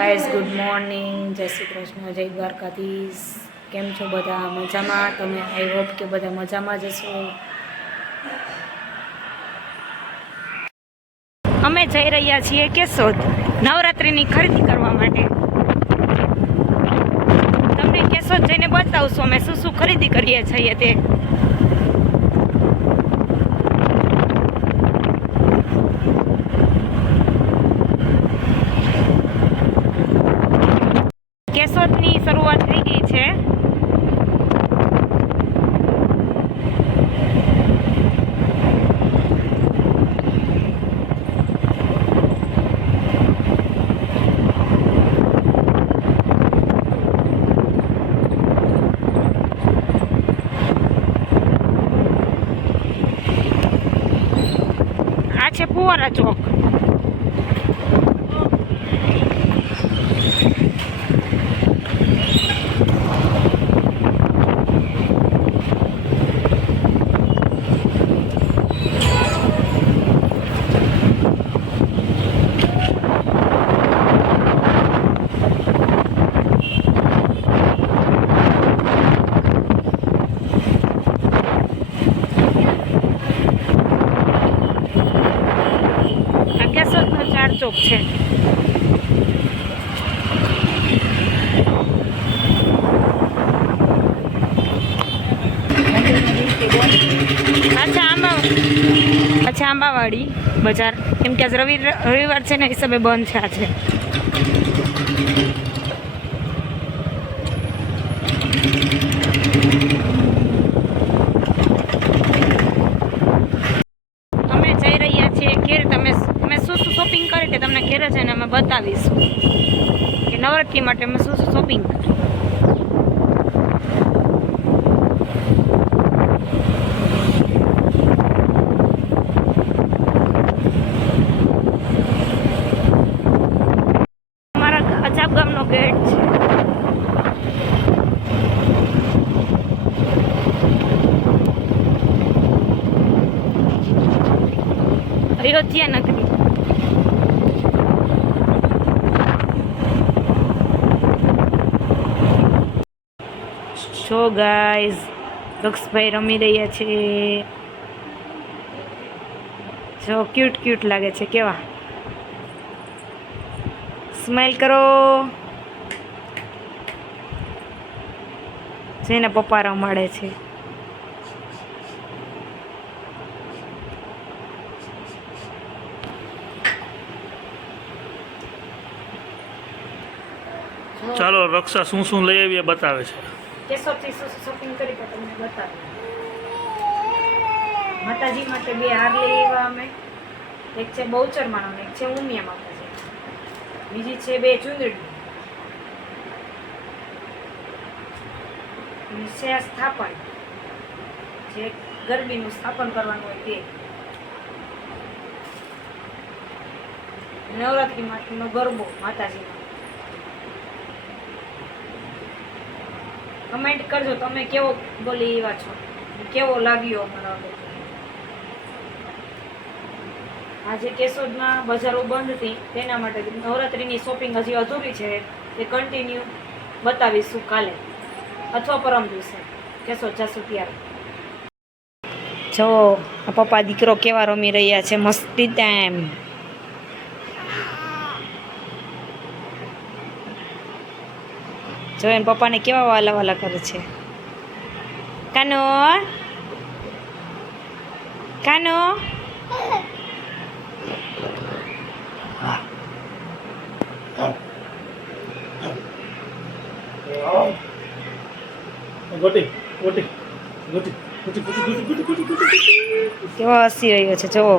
Guys good morning, જય શ્રી કૃષ્ણ, જય દ્વારકાધીશ। કેમ છો બધા? મજામાં? તમે આઈ હોપ કે બધા મજામાં જ હશો। અમે જઈ રહ્યા છીએ કેશોદ નવરાત્રિની ખરીદી કરવા માટે। તમને કેશોદ જઈને બતાવશું અમે શું શું ખરીદી કરીએ છીએ તે। કેશોદની શરૂઆત થઈ ગઈ છે। આ છે ફુવારા ચોક। કેશોદનો ચાર ચોક છે। અચ્છા આંબાવાડી બજાર, કેમ કે આજ રવિવાર છે ને હિસાબે બંધ છે આજે। અમે જઈ રહ્યા છીએ ઘેર। તમે શું શું શોપિંગ કરી તે તમને ઘેર છે ને અમે બતાવીશું કે નવરાત્રી માટે અમે શું શું શોપિંગ કરી। અમારા અજાબ ગામનો ગેટ છે। અયોધ્યા નગરી। જો ગાઈઝ દક્ષભાઈ રમી રહ્યા છે। જો ક્યુટ ક્યુટ લાગે છે કેવા। સ્માઈલ કરો। જેને પપ્પા રમાડે છે। ચાલો રક્ષા શું શું લઈ આવીએ બતાવે છે। કેશોદથી શું શું શોપિંગ કરી તો તમને બતાવીએ। માતાજી માટે બે હાર લઈ આવ્યા અમે। એક છે બહુચરમાં, એક છે ઉમિયા માતાજી, બીજી છે બે ચુંદડી, છે સ્થાપન, જે ગરબીનું સ્થાપન કરવાનું હોય તે, નવરાત્રી માટેનો ગરબો માતાજીનો। કમેન્ટ કરજો તમે કેવો બોલી એવા છો, કેવો લાગ્યો અમારો। આજે કેશોદમાં બજારો બંધ હતી તેના માટે નવરાત્રીની શોપિંગ હજી અધૂરી છે, તે કન્ટિન્યુ બતાવીશું કાલે અથવા પરમ દિવસે કેશોદ જશું ત્યારે। જો આ પપ્પા દીકરો કેવા રમી રહ્યા છે, મસ્તી ટાઈમ। જો એને પપ્પાને કેવા વાલા વાલા કરે છે। કાનો કાનો કેવા હસી રહ્યો છે, જુઓ।